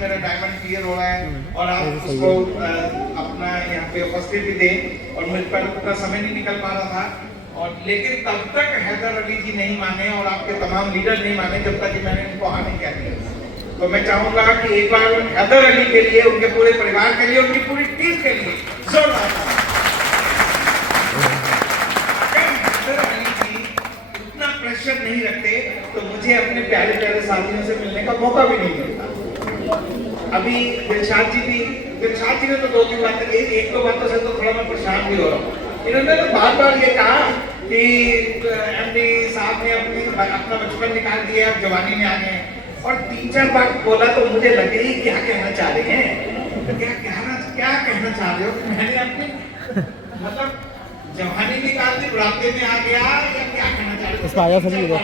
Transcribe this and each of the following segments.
मेरा diamond clear हो रहा है और आप उसको अपना यहाँ पे उपस्थित भी दें। और मुझ पर उतना समय नहीं निकल पा रहा था और लेकिन तब तक हैदर अली जी नहीं माने और आपके तमाम लीडर नहीं माने जब तक कि मैंने उनको हाँ नहीं कह दिया। तो मैं चाहूंगा कि एक बार हैदर अली के लिए, उनके पूरे परिवार के लिए, उनकी पूरी टीम के लिए जोरदार ताली। प्रेशर नहीं रखते तो मुझे अपने प्यारे प्यारे साथियों से मिलने का मौका भी नहीं मिलता। अभी दिलशाद जी ने तो दो तीन बातें कही, एक दो बातों से तो थोड़ा मैं परेशान भी हो रहा हूँ। इन्होंने तो बार बार ये कहा कि एमडी साहब ने अपना बचपन निकाल दिया, अब जवानी में आ गए और तीन चार बार बोला तो मुझे लगे ही क्या कहना चाह रहे हैं, क्या कहना चाह रहे हो। मैंने अपनी मतलब जवानी निकाल दी, बुढ़ापे में आ गया या क्या कहना चाह रहे हो।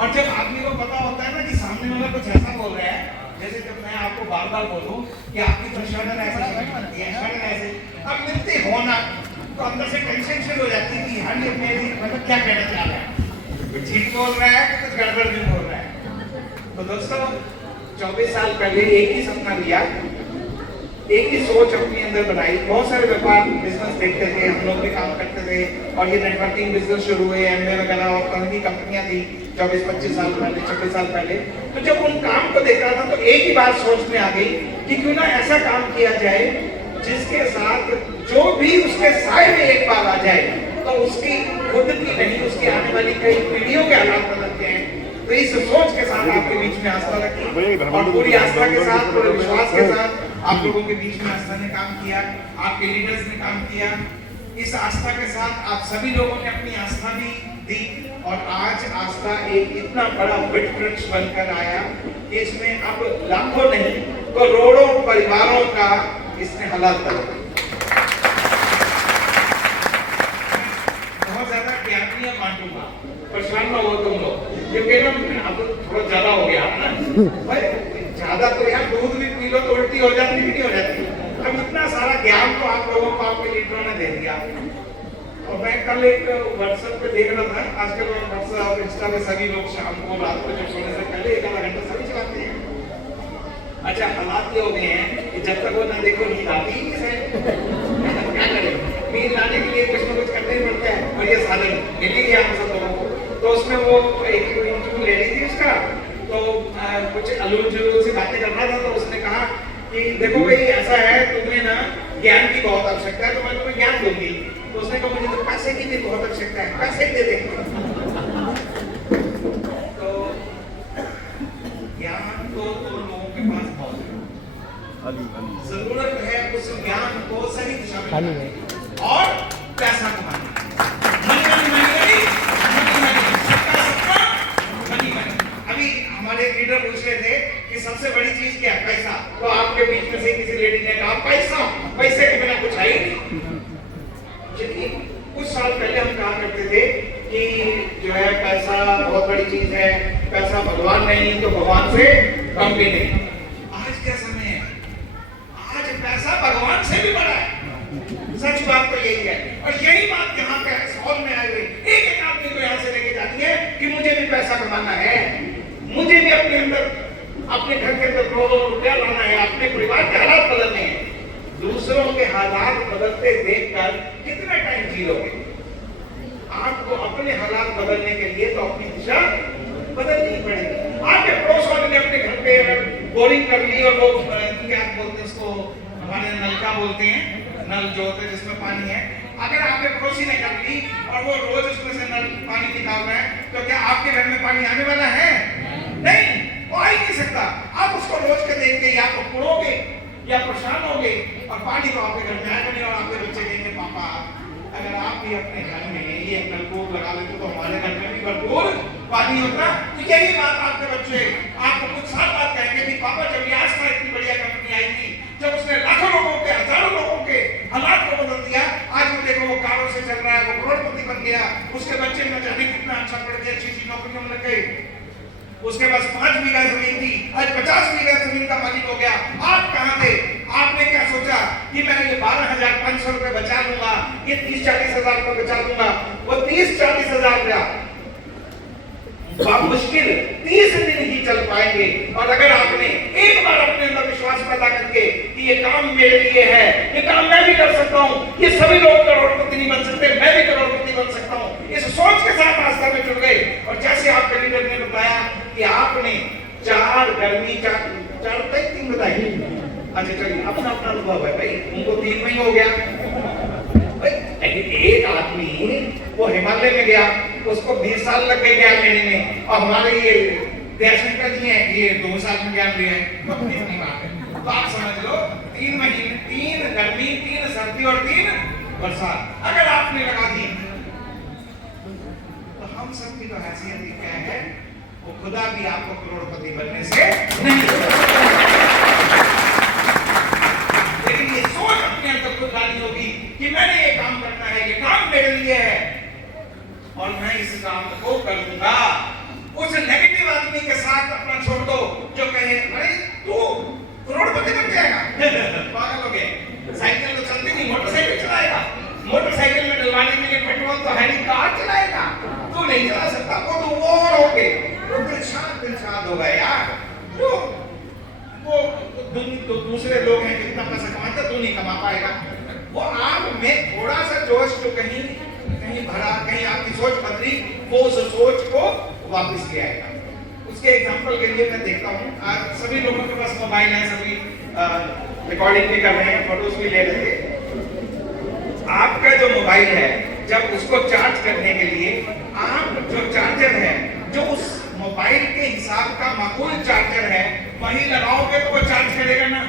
और जब आदमी को पता होता है ना कि सामने वाला कुछ ऐसा बोल रहा है, जैसे जब मैं आपको बार बार बोलूं कि आपकी तो शर्ट ऐसे बनती है, शर्ट ऐसे अब मिलते हो ना तो अंदर से टेंशन शुरू हो जाती है कि यार ये मेरी मतलब क्या कहना चाह रहा है, कुछ ठीक बोल रहा है कुछ गड़बड़ भी बोल रहा है। तो दोस्तों 24 साल पहले एक ही सपना लिया, एक ही सोच अपने अंदर बनाई। बहुत सारे व्यापार बिजनेस देखते थे, हम लोग भी काम करते थे और ये नेटवर्किंग बिजनेस शुरू हुए, एमवे वगैरह और तरह की कंपनियां थी 24-25 साल पहले, 26 साल पहले। तो जब उन काम को देख रहा था तो एक ही बात सोच में आ गई कि क्यों ना ऐसा काम किया जाए जिसके साथ जो भी उसके साए में एक बार आ जाए तो उसकी खुद की नहीं, उसकी आने वाली कई पीढ़ियों के हालात बदलते हैं। तो इस सोच के साथ आपके बीच में आस्था रखी और पूरी आस्था के साथ, पूरे विश्वास के साथ आप लोगों के बीच में आस्था ने काम किया, आपके लीडर्स ने काम किया। इस आस्था के साथ आप सभी लोगों ने अपनी आस्था भी दी और आज आस्था एक इतना बड़ा वृक्ष बनकर आया कि इसमें अब लाखों नहीं करोड़ों परिवारों का इसने हालात बदल दिया। बहुत ज्यादा ज्ञानीय बांटूंगा, परेशान ना हो तुम लोग, क्योंकि ना अब थोड़ा ज्यादा हो गया ना। ज्यादा तो यार दूध भी पी लो तो उल्टी हो जाती भी नहीं हो जाती। अब इतना सारा ज्ञान तो आप लोगों को आपके लीडरों ने दे दिया। और मैं कल एक व्हाट्सएप पे देख रहा था, आजकल व्हाट्सएप और इंस्टा पे सभी लोग शाम को रात को जब सोने से पहले 1 आधा घंटा सभी चलाते हैं। अच्छा हालात ये हो गए हैं कि जब तक वो ना देखो नींद आती ही नहीं है, क्या करें, नींद लाने के लिए कुछ ना कुछ करना ही पड़ता है और ये साधन मिल ही गया हम सब लोगों को। तो उसमें वो एक इंटरव्यू ले रही थी उसका, तो कुछ अलूल जुलूल से बातें कर रहा था। तो उसने कहा कि देखो भाई ऐसा है, तुम्हें ना ज्ञान की बहुत आवश्यकता है तो मैं तुम्हें ज्ञान दूंगी। तो उसने कहा मुझे तो पैसे की भी बहुत आवश्यकता है, पैसे दे देंगे। तो ज्ञान तो लोगों के पास बहुत है, जरूरत है उस ज्ञान को सही दिशा में और पैसा कमाने। हमारे लीडर पूछ रहे थे कि सबसे बड़ी चीज क्या है, पैसा। तो आपके बीच में से किसी लेडी ने कहा पैसा, पैसे के बिना कुछ है ही नहीं। कुछ साल पहले हम कहा करते थे कि जो है पैसा बहुत बड़ी चीज है, पैसा भगवान नहीं तो भगवान से कम भी नहीं। आज क्या समय है, आज पैसा भगवान से भी बड़ा है। सच बात तो यही है और यही बात यहाँ पे हॉल में आए हुए एक एक आदमी को यहाँ से लेके जाती है कि मुझे भी पैसा कमाना है, मुझे भी अपने अंदर अपने घर के अंदर करोड़ों रुपया लाना है, अपने परिवार के हालात बदलने हैं। दूसरों के हालात बदलते देखकर कितना टाइम जी लोगे। आपको अपने हालात बदलने के लिए तो अपनी दिशा बदलनी पड़ेगी। आपके पड़ोस वाले ने अपने घर पे बोरिंग कर ली और वो क्या बोलते हैं उसको, हमारे नलका बोलते हैं, नल जो होते हैं जिसमें पानी है। अगर आपके पड़ोसी ने कर ली और वो रोज उसमें से नल पानी निकाल रहा है तो क्या आपके घर में पानी आने वाला है? नहीं, वो आ ही नहीं सकता। आप उसको रोज के देख के या तो कुड़ोगे या परेशान होगे और पानी तो आपके घर में आएगा नहीं और आपके बच्चे कहेंगे पापा अगर आप भी अपने घर में ये नलकूप लगा लेते तो हमारे घर में भी भरपूर पानी होता। तो यही बात आपके बच्चे आपको कुछ साल बाद कहेंगे कि पापा जब ये आस्था इतनी बढ़िया कंपनी आई थी, जब उसने लाखों लोगों के, हजारों लोगों के हालात को बदल दिया, आज वो देखो वो कारों से चल रहा है, वो करोड़पति बन गया, उसके बच्चे न जाने कितना अच्छा पढ़ गया, अच्छी नौकरियों में लग गए। उसके पास 5 बीघा जमीन थी, आज 50 बीघा जमीन का मालिक हो गया। आप कहां थे? आपने क्या सोचा कि मैं ये 12,500 रुपए बचा लूंगा, ये 30-40 हजार रुपए बचा लूंगा। वो 30-40 हजार रुपया मुश्किल 30 दिन ही चल पाएंगे। और अगर आपने एक बार अपने ये सभी लोग करोड़पति नहीं बन सकते, मैं भी करोड़पति बन सकता हूँ। इस सोच के साथ आस्था में जुड़ गए। और जैसे आपके लीडर ने बताया कि आपने 4 गर्मी 4 बताई 3 बताई, अच्छा चलिए अपना अपना अनुभव है भाई, उनको 3 में ही हो गया भाई। एक आदमी वो हिमालय में गया, उसको 20 साल लग गए ज्ञान लेने में, और हमारे ये दयाशंकर जी हैं ये 2 साल में ज्ञान लिया है। तो कितनी बात है, तो आप समझ लो 3 महीने, 3 गर्मी, 3 सर्दी और 3 बरसात अगर आपने लगा दी तो हम सबकी तो हैसियत क्या है, वो खुदा भी आपको करोड़पति बनने से नहीं रोकेगा। लेकिन ये सोच अपने अंदर खुद लानी होगी कि मैंने ये काम करना है, ये काम मेरे लिए है और मैं इस काम को करूंगा। उस नेगेटिव आदमी के साथ अपना छोड़ दो जो कहे अरे तू करोड़पति बन जाएगा, पागल हो गए, साइकिल तो चलती नहीं, मोटरसाइकिल चलाएगा, मोटरसाइकिल में डलवाने के लिए पेट्रोल तो है नहीं, कार चलाएगा, तू नहीं चला सकता, वो और हो गए, वो दिल शाद होगा यार। वो दूसरे लोग हैं कितना पैसा कमाते, तू नहीं कमा पाएगा। वो आप में थोड़ा सा जोश तो कहीं भरा, कहीं आपकी सोच बदली, वो उस सोच को वापस ले आएगा। उसके एग्जांपल के लिए मैं देखता हूँ आज सभी लोगों के पास मोबाइल है, सभी रिकॉर्डिंग भी कर रहे हैं, फोटोज भी ले रहे हैं। आपका जो मोबाइल है जब उसको चार्ज करने के लिए आप जो चार्जर है जो उस मोबाइल के हिसाब का माकूल चार्जर है वही लगाओगे तो वो चार्ज करेगा ना।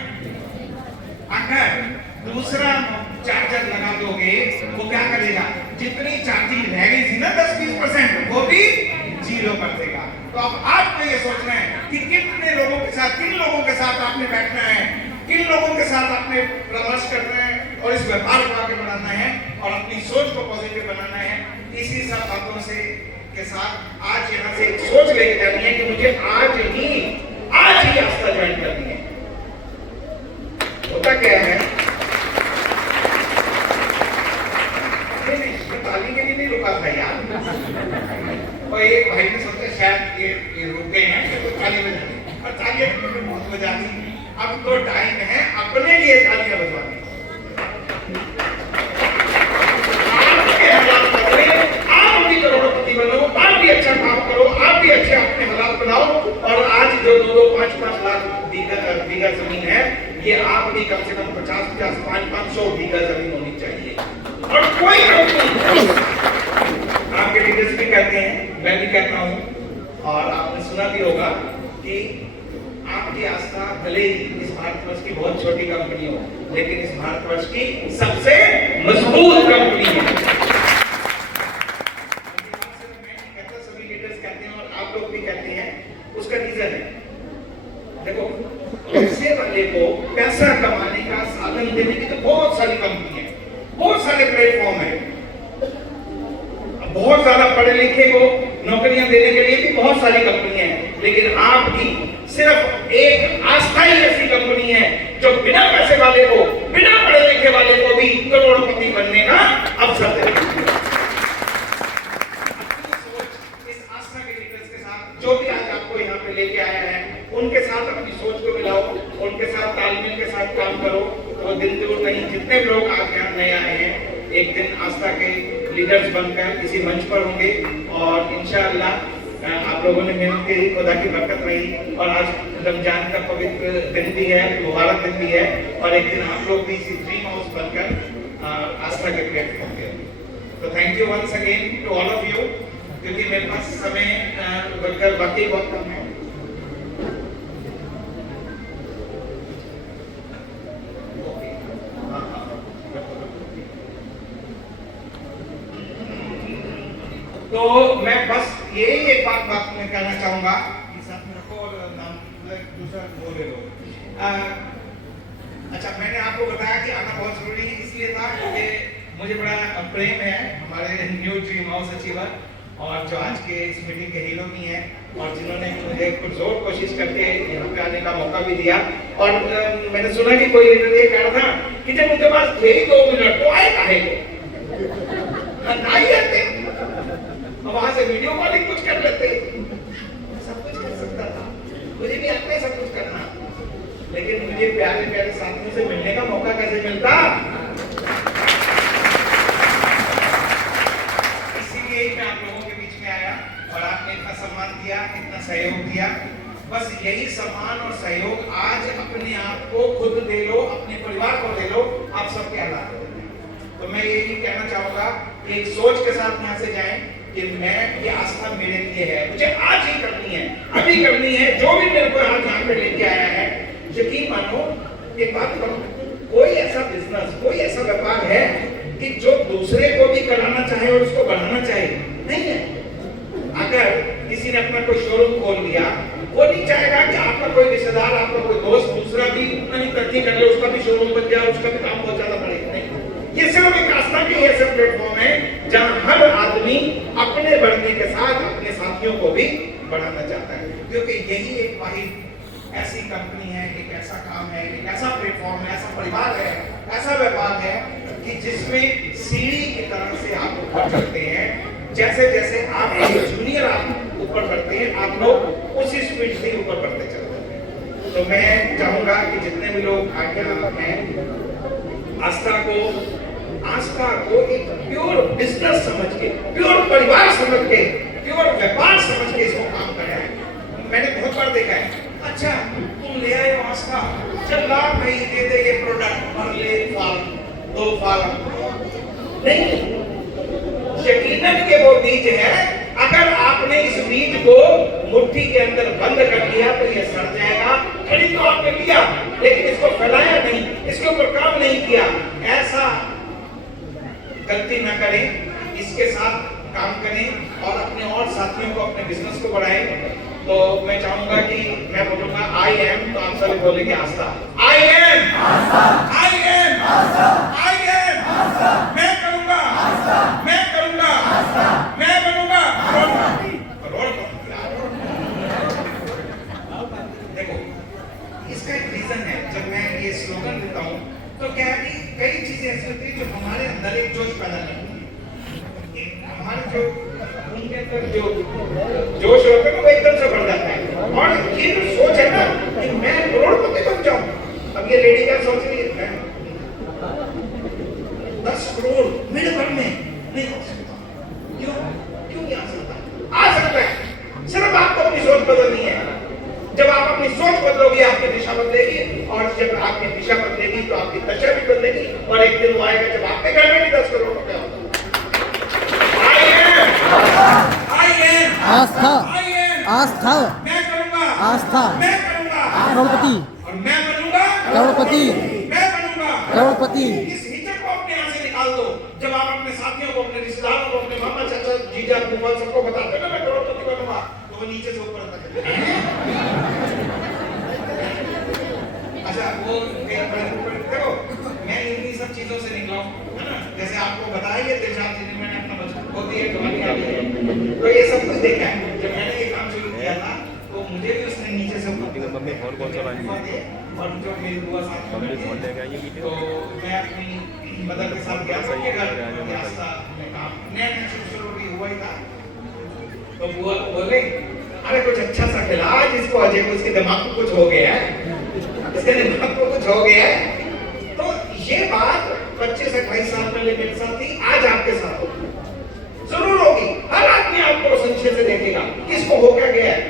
अगर दूसरा चार्जर लगा दोगे वो क्या करेगा, जितनी चार्जिंग रह गई थी ना 10-20% वो भी 0 कर देगा। तो अब आपको ये सोचना है कि कितने लोगों के साथ, किन लोगों के साथ आपने बैठना है, किन लोगों के साथ आपने परामर्श करना है और इस व्यापार को आगे बढ़ाना है और अपनी सोच को पॉजिटिव बनाना है। इसी सब बातों से के साथ आज यहाँ से एक सोच लेके जानी है कि मुझे आज ही आस्था ज्वाइन करनी है। होता क्या है, नहीं ताली के लिए नहीं रुका था यार, और एक भाई ने सोचा शायद ये रुके हैं तो ताली बजानी, और तालियां बहुत बजाती। अब तो टाइम है अपने लिए तालियां बजवाने। आपके हालात बदले, आप भी करोड़पति बनो, आप भी अच्छा काम करो, आप भी अच्छे अपने हालात बनाओ। और आज जो 2-2, 5-5 लाख बीघा जमीन है, ये आप भी कम से कम 50-50, 500 बीघा जमीन होनी चाहिए। और कोई आपके लीडर्स भी कहते हैं, मैं भी कहता हूं, और आपने सुना भी होगा कि आपकी आस्था भले ही इस भारतवर्ष की बहुत छोटी कंपनी हो, लेकिन इस भारतवर्ष की सबसे मजबूत कंपनी है। सभी लीडर्स कहते हैं और आप लोग भी कहते हैं, उसका रीजन है, देखो पैसे वाले को पैसा कमाने का साधन देने की तो बहुत सारी कंपनी है, बहुत सारे प्लेटफॉर्म है, बहुत ज्यादा पढ़े लिखे को नौकरियां देने के लिए भी बहुत सारी कंपनियां हैं, लेकिन आपकी सिर्फ एक आस्था ही ऐसी कंपनी है जो बिना पैसे वाले को, बिना पढ़े लिखे वाले को भी करोड़पति बनने का अवसर देती है। इस आस्था के लीडर्स के साथ जो भी आज आपको यहाँ पे लेके आया है, उनके साथ अपनी सोच को मिलाओ, उनके साथ तालमेल के साथ काम करो। तो दिन दूर नहीं, जितने लोग आज यहाँ नए आए हैं एक दिन आस्था के लीडर्स बनकर किसी मंच पर होंगे और इंशाअल्लाह आप लोगों ने मेहनत की, खुदा की बरकत रही। और आज रमजान का पवित्र दिन भी है, मुबारक दिन भी है, और एक दिन आप लोग भी इसी ड्रीम हाउस बनकर आस्था के प्लेटफॉर्म पे। तो thank you once again to all of you, क्योंकि मेरे पास समय बनकर बाकी बहुत कम है। तो मैं बस यही एक बात मैं कहना चाहूंगा कि साथ में रखो और नाम दूसरा बोल ले लो। अच्छा, मैंने आपको बताया कि आना बहुत जरूरी है, इसलिए था क्योंकि मुझे बड़ा प्रेम है हमारे न्यू ड्रीम हाउस अचीवर और जो आज के इस मीटिंग के हीरो भी हैं और जिन्होंने मुझे पुरजोर कोशिश करके यहाँ पे आने का मौका भी दिया। और मैंने सुना कि कोई लीडर ये कह रहा था कि जब उनके पास थे 2 मिनट तो आए काहे को, वहां से वीडियो कॉलिंग कुछ कर लेते, सब कुछ कर सकता था, मुझे भी आता है सब कुछ करना, लेकिन मुझे प्यारे प्यारे साथियों से मिलने का मौका कैसे मिलता। सहयोग दिया। बस यही सम्मान और सहयोग आज अपने आप को खुद दे लो, अपने परिवार को दे लो, आप सबके हालात हो जाए। तो मैं यही कहना चाहूंगा कि एक सोच के साथ यहाँ से जाएं कि मैं ये आस्था मेरे लिए है, मुझे आज ही करनी है, अभी करनी है। जो भी मेरे को यहाँ पे लेके आया है, यकीन मानो एक बात करो, कोई ऐसा बिजनेस, कोई ऐसा व्यापार है कि जो दूसरे को भी कराना चाहे और उसको बढ़ाना चाहे? नहीं है। अगर किसी ने अपना कोई शोरूम खोल लिया, वो नहीं चाहेगा कि आपका कोई रिश्तेदार, आपका कोई दोस्त दूसरा भी उतनी तरक्की कर ले, उसका भी शोरूम बन जाए, उसका भी काम बहुत ज्यादा बढ़े। नहीं, ये सिर्फ एक आस्था की ऐसा प्लेटफॉर्म है जहां हर आदमी अपने बढ़ने के साथ अपने साथियों को भी बढ़ाना चाहता है, क्योंकि यही एक वाहिद ऐसी कंपनी है, एक ऐसा काम है, एक ऐसा प्लेटफॉर्म है, ऐसा परिवार है, ऐसा व्यापार है कि जिसमें सीढ़ी की तरह से आप ऊपर चढ़ते हैं। जैसे जैसे आप जूनियर आप ऊपर बढ़ते हैं, आप लोग उसी स्पीड से ऊपर बढ़ते चलते हैं। तो मैं चाहूंगा कि जितने भी लोग आगे हैं, आस्था को एक प्योर बिजनेस समझ के, प्योर परिवार समझ के, प्योर व्यापार समझ के इसको काम करें। मैंने बहुत बार देखा है, अच्छा तुम ले आए हो आस्था, चल ला भाई दे दे ये प्रोडक्ट, भर ले फाल, 2 फाल। नहीं, यकीनन के वो बीज है, अगर आपने इस बीज को मुट्ठी के अंदर बंद कर दिया तो ये सड़ जाएगा। खरीद तो आपने लिया, लेकिन इसको फैलाया नहीं, इसके ऊपर काम नहीं किया। ऐसा गलती ना करें, इसके साथ काम करें और अपने और साथियों को, अपने बिजनेस को बढ़ाएं। तो मैं चाहूंगा कि मैं बोलूंगा आई एम, तो आप सभी बोलेंगे Aastha. I am Aastha, I am Aastha, I am Aastha. मैं करूंगा आस्था, मैं करूंगा आस्था, मैं बनूंगा करोड़पति। देखो, इसका एक रीजन है। जब मैं ये स्लोगन देता हूँ तो क्या है कि कई चीजें ऐसी होती है जो हमारे अंदर एक जोश पैदा करती है। हमारे जो उनके अंदर जो जोश होता है ना, वो एकदम से बढ़ जाता है। और ये जो सोच है ना कि मैं करोड़पति बन जाऊं, अब ये लेडी क्या सोच रही है, 10 करोड़ मेरे घर में नहीं हो सकता। क्यों नहीं आ सकता? आ सकता है, सिर्फ आपको अपनी सोच बदलनी है। जब आप अपनी सोच बदलोगे, आपकी दिशा बदलेगी, और जब आपकी दिशा बदलेगी तो आपकी दशा भी बदलेगी। और एक दिन वो आएगा जब आपके घर में भी 10 करोड़ रुपया होगा। आस्था, आस्था, मैं करूंगा आस्था, मैं करूंगा करोड़पति, और मैं बनूंगा करोड़पति, मैं बनूंगा करोड़पति। इस हिचक को अपने यहाँ से निकाल दो। जब आप अपने साथियों को, अपने रिश्तेदारों को, अपने मामा चाचा जीजा फूफा सबको बताते ना मैं करोड़पति बनूंगा, तो वो नीचे से ऊपर तक। अच्छा, वो देखो, मैं इन्हीं सब चीजों से निकला हूं, है ना। जैसे आपको बताया ये दिलशाद जी ने, मैंने अपना बचपन होती है, जवानी आ गई है, तो ये सब कुछ देखा है। जब मैंने ये काम शुरू किया था तो मुझे भी उसने नीचे से मम्मी फोन कौन सा लानी है? और जो मेरी बुआ साथ में मम्मी फोन लेके आई है, तो मैं अपनी मदर के साथ गया था उनके घर, रास्ता में काम नया शुरू हुआ ही था। तो बुआ को बोले, अरे कुछ अच्छा सा खिला जिसको अजय को, उसके दिमाग को कुछ हो गया है, इसके दिमाग को कुछ हो गया है। तो ये बात 25 से 28 साल पहले मेरे साथ थी, आज आपके साथ होगी, जरूर होगी। हर आदमी आपको संशय से देखेगा, किसको हो क्या गया है,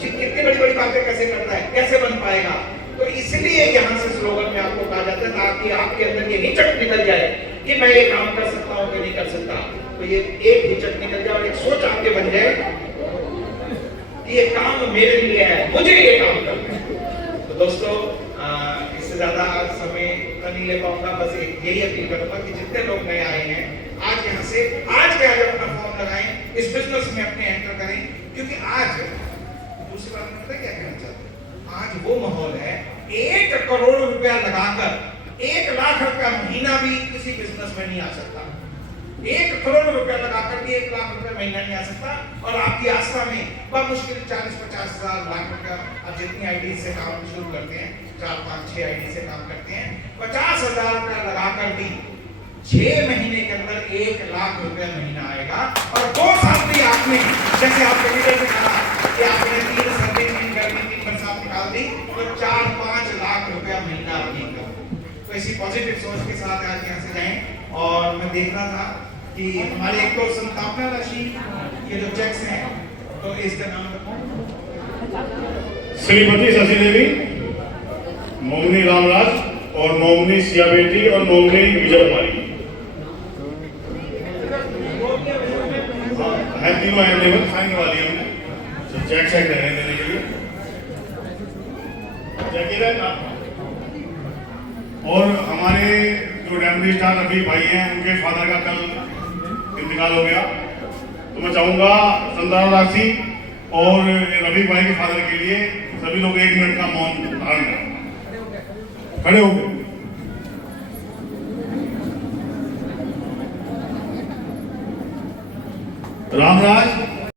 कितनी बड़ी बड़ी बातें कैसे करता है, कैसे बन पाएगा। तो इसलिए यहाँ से स्लोगन में आपको कहा जाता है ताकि आपके अंदर ये हिचक निकल जाए कि मैं ये काम कर सकता हूँ कि नहीं कर सकता। तो ये एक हिचक निकल जाए और एक सोच आपके बन जाए कि ये काम मेरे लिए है, मुझे ये काम करना है। तो दोस्तों, इससे ज्यादा समय नहीं ले पाऊंगा, बस यही अपील करूंगा कि जितने लोग नए आए हैं, आज यहाँ से आज के आज अपना फॉर्म लगाएं, इस बिजनेस में अपने एंटर करें। क्योंकि आज दूसरी बात में पता क्या कहना चाहते हैं, आज वो माहौल है, 1 करोड़ रुपया लगाकर 1 लाख रुपया महीना भी किसी बिजनेस में नहीं आ सकता। 1 करोड़ रुपया लगाकर भी 1 लाख रुपया महीना नहीं आ सकता। और आपकी आस्था में मुश्किल 40-50 हजार लाख रुपया, अब जितनी आईडी से काम शुरू करते हैं, 4-5-6 आईडी से काम करते हैं, 50,000 रुपया लगाकर भी 6 महीने के अंदर 1 लाख रुपया महीना आएगा। और 2 साल भी आपने, जैसे आपके लीडर ने कहा कि आपने 3 सर्दी 3 गर्मी 3 बरसात निकाल दी, तो 4-5 लाख रुपया महीना आप इनकम। तो इसी पॉजिटिव सोच के साथ आज यहाँ से जाएं। और मैं देख रहा था कि हमारे एक तो संतापना राशि, ये जो चेक्स हैं, तो इसका नाम श्रीमती शशि देवी, नॉमिनी रामराज और नॉमिनी सिया बेटी और नॉमिनी विजय कुमारी। है तीनों अवेलेबल, साइन वाली हमने चेक रहे हैं देने के लिए। और हमारे जो डेप्यूटी स्टार रफीक भाई हैं, उनके फादर का कल इंतकाल हो गया, तो मैं चाहूंगा संतान राशि और रफीक भाई के फादर के लिए सभी लोग 1 मिनट का मौन धारण करें। खड़े हो गए। रामराज